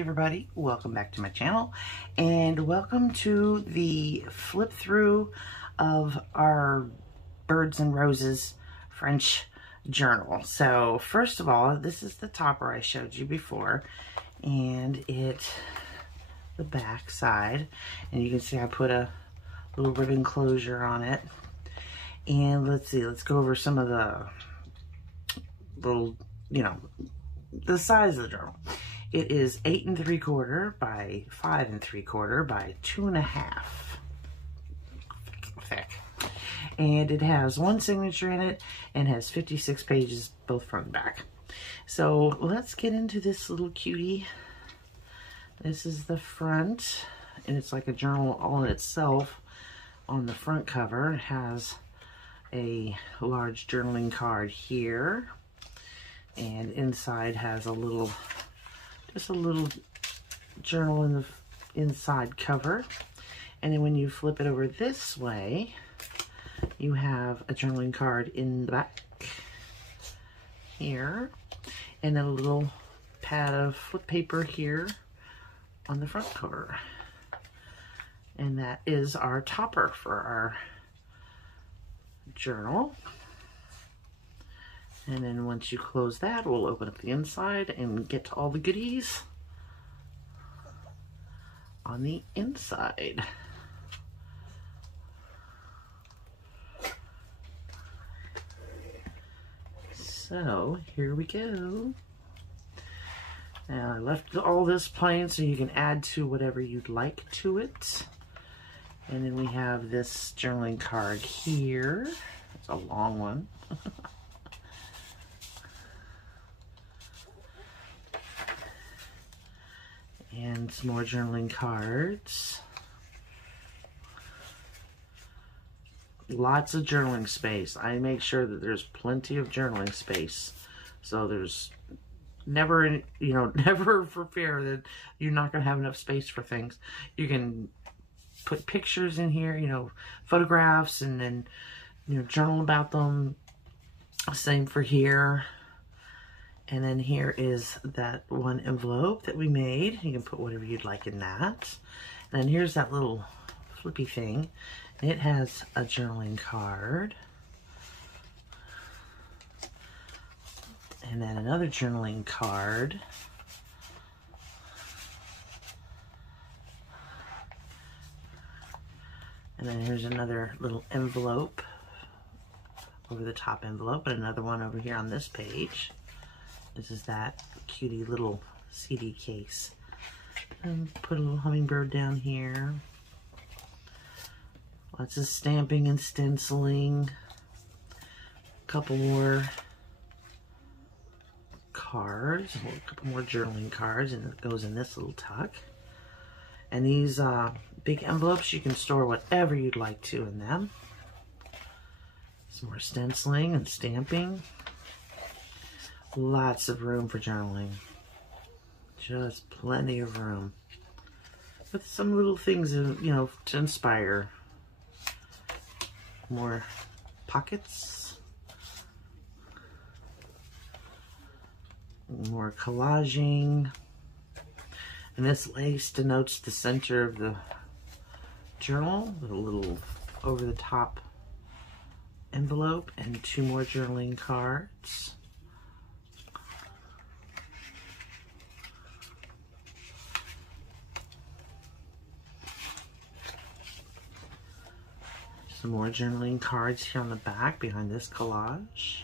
everybody, welcome back to my channel and welcome to the flip through of our Birds and Roses French journal. So first of all, this is the topper I showed you before, and the back side, and you can see I put a little ribbon closure on it. And let's go over some of the little, the size of the journal. It is 8 3/4 by 5 3/4 by 2.5 thick. And it has one signature in it and has 56 pages, both front and back. So let's get into this little cutie. This is the front, and it's like a journal all in itself. On the front cover, it has a large journaling card here, and inside has just a little journal in the inside cover. And then when you flip it over this way, you have a journaling card in the back here, and then a little pad of flip paper here on the front cover. And that is our topper for our journal. And then once you close that, we'll open up the inside and get to all the goodies on the inside. So here we go. Now I left all this plain so you can add to whatever you'd like to it. And then we have this journaling card here. It's a long one. And some more journaling cards. Lots of journaling space. I make sure that there's plenty of journaling space. So there's never, never for fear that you're not going to have enough space for things. You can put pictures in here, photographs, and then, journal about them. Same for here. And then here is that one envelope that we made. You can put whatever you'd like in that. And then here's that little flippy thing. It has a journaling card. And then another journaling card. And then here's another little envelope over the top envelope, and another one over here on this page. This is that cutie little CD case. And put a little hummingbird down here. Lots of stamping and stenciling. A couple more cards, a couple more journaling cards, and it goes in this little tuck. And these big envelopes, you can store whatever you'd like to in them. Some more stenciling and stamping. Lots of room for journaling. Just plenty of room. With some little things, to inspire. More pockets. More collaging. And this lace denotes the center of the journal with a little over-the-top envelope, and 2 more journaling cards. Some more journaling cards here on the back behind this collage.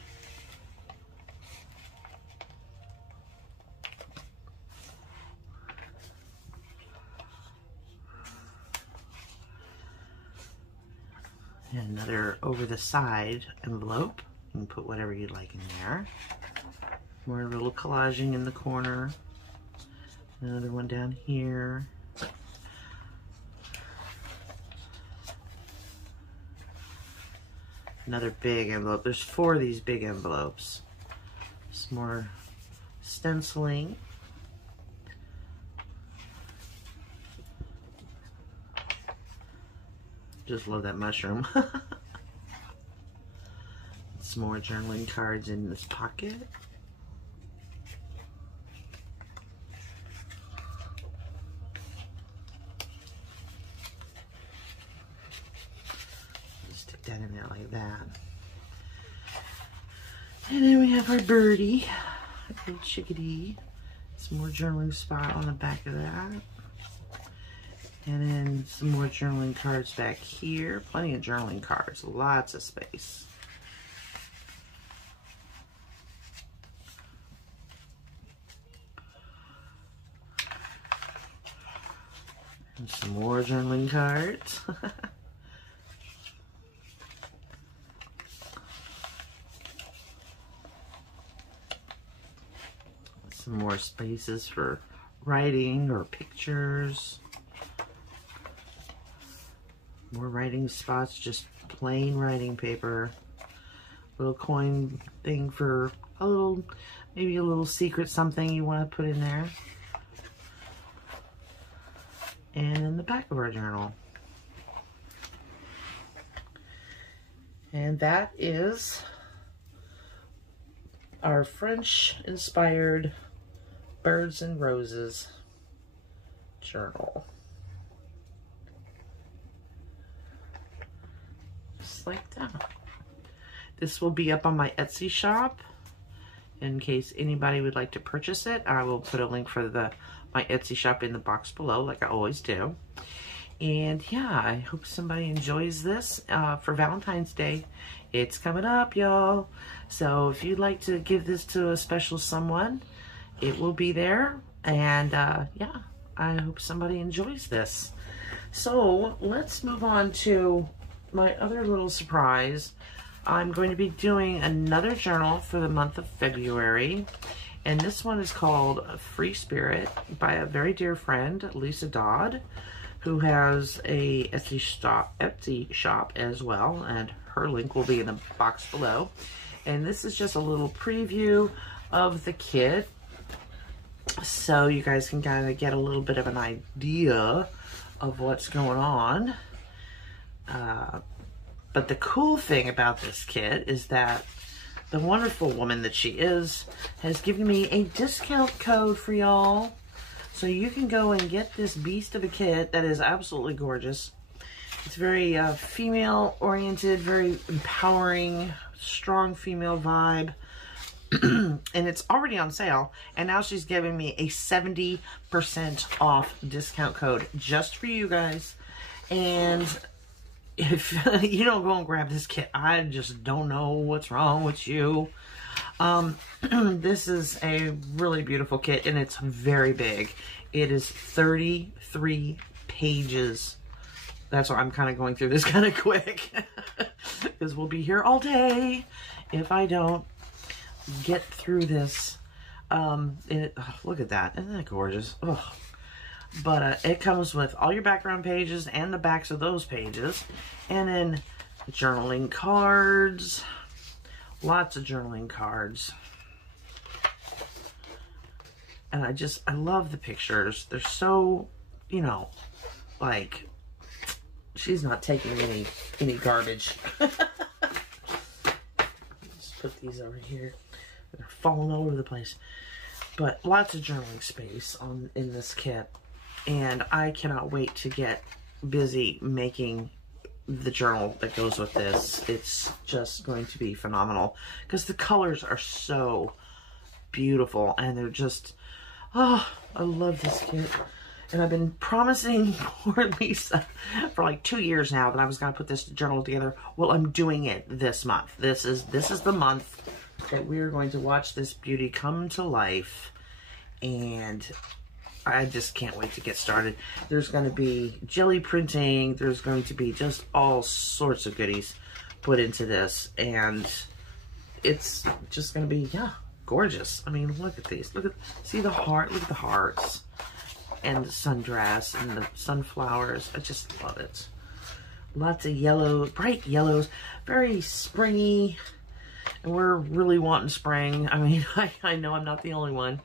And another over the side envelope. You can put whatever you'd like in there. More little collaging in the corner. Another one down here. Another big envelope. There's 4 of these big envelopes. Some more stenciling. Just love that mushroom. Some more journaling cards in this pocket. And then we have our birdie, our little chickadee. Some more journaling spot on the back of that. And then some more journaling cards back here. Plenty of journaling cards, lots of space. And some more journaling cards. Some more spaces for writing or pictures. More writing spots, just plain writing paper. Little coin thing for a little, maybe a little secret something you want to put in there. And in the back of our journal. And that is our French-inspired Birds and Roses journal. Just like that. This will be up on my Etsy shop in case anybody would like to purchase it. I will put a link for my Etsy shop in the box below, like I always do. And yeah, I hope somebody enjoys this for Valentine's Day. It's coming up, y'all. So if you'd like to give this to a special someone, it will be there. And yeah, I hope somebody enjoys this. So let's move on to my other little surprise. I'm going to be doing another journal for the month of February. And this one is called Free Spirit by a very dear friend, Lisa Dodd, who has a Etsy shop as well. And her link will be in the box below. And this is just a little preview of the kit, so you guys can kind of get a little bit of an idea of what's going on. But the cool thing about this kit is that the wonderful woman that she is has given me a discount code for y'all. So you can go and get this beast of a kit that is absolutely gorgeous. It's very female-oriented, very empowering, strong female vibe. And it's already on sale. And now she's giving me a 70% off discount code just for you guys. And if you don't go and grab this kit, I just don't know what's wrong with you. This is a really beautiful kit, and it's very big. It is 33 pages. That's why I'm kind of going through this kind of quick, because we'll be here all day if I don't get through this. Look at that. Isn't that gorgeous? Oh. But it comes with all your background pages and the backs of those pages. And then journaling cards. Lots of journaling cards. And I love the pictures. They're so, you know, like, she's not taking any garbage. Just put these over here. They're falling all over the place. But lots of journaling space in this kit. And I cannot wait to get busy making the journal that goes with this. It's just going to be phenomenal because the colors are so beautiful, and they're just, oh, I love this kit. And I've been promising poor Lisa for like 2 years now that I was going to put this journal together. Well, I'm doing it this month. This is the month that we're going to watch this beauty come to life. And I just can't wait to get started. There's going to be jelly printing. There's going to be just all sorts of goodies put into this. And it's just going to be, yeah, gorgeous. I mean, look at these. See the heart? Look at the hearts. And the sundress and the sunflowers. I just love it. Lots of yellow, bright yellows. Very springy. And we're really wanting spring. I mean, I know I'm not the only one.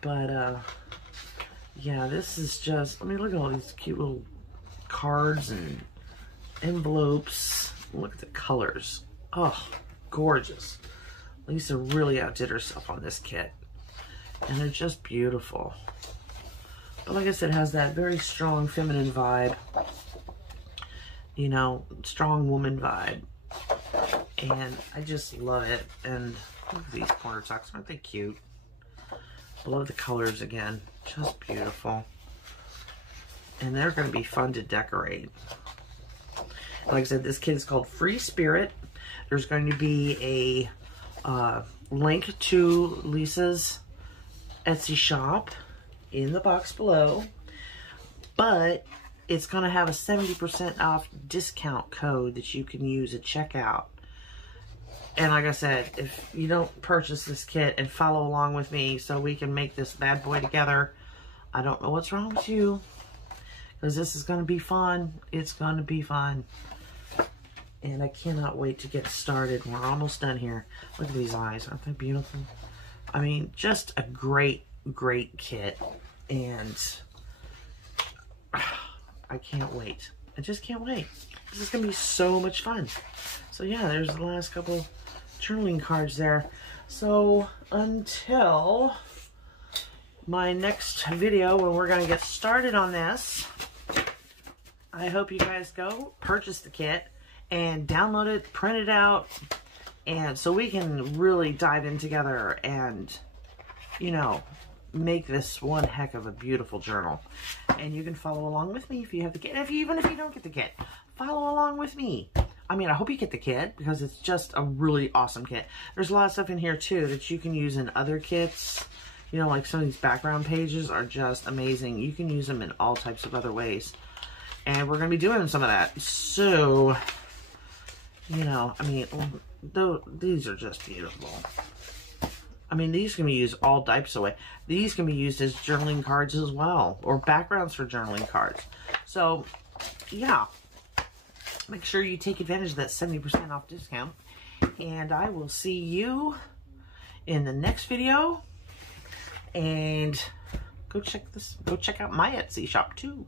But, yeah, this is just, I mean, look at all these cute little cards and envelopes. Look at the colors. Oh, gorgeous. Lisa really outdid herself on this kit. And they're just beautiful. But like I said, it has that very strong feminine vibe. You know, strong woman vibe. And I just love it. And look at these corner tucks. Aren't they cute? I love the colors again. Just beautiful. And they're going to be fun to decorate. Like I said, this kit is called Free Spirit. There's going to be a link to Lisa's Etsy shop in the box below. But it's going to have a 70% off discount code that you can use at checkout. And like I said, if you don't purchase this kit and follow along with me so we can make this bad boy together, I don't know what's wrong with you. Because this is going to be fun. It's going to be fun. And I cannot wait to get started. We're almost done here. Look at these eyes. Aren't they beautiful? I mean, just a great, great kit. And I can't wait. I just can't wait. This is going to be so much fun. So yeah, there's the last couple journaling cards there. So until my next video when we're going to get started on this, I hope you guys go purchase the kit and download it, print it out, and so we can really dive in together and, you know, make this one heck of a beautiful journal. And you can follow along with me if you have the kit. Even if you don't get the kit, follow along with me. I mean, I hope you get the kit because it's just a really awesome kit. There's a lot of stuff in here too that you can use in other kits. You know, like some of these background pages are just amazing. You can use them in all types of other ways. And we're going to be doing some of that. So, you know, I mean, these are just beautiful. I mean, these can be used all types of ways. These can be used as journaling cards as well, or backgrounds for journaling cards. So, yeah. Make sure you take advantage of that 70% off discount. And I will see you in the next video. And go check out my Etsy shop too.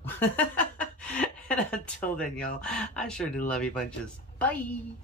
And until then, y'all, I sure do love you bunches. Bye.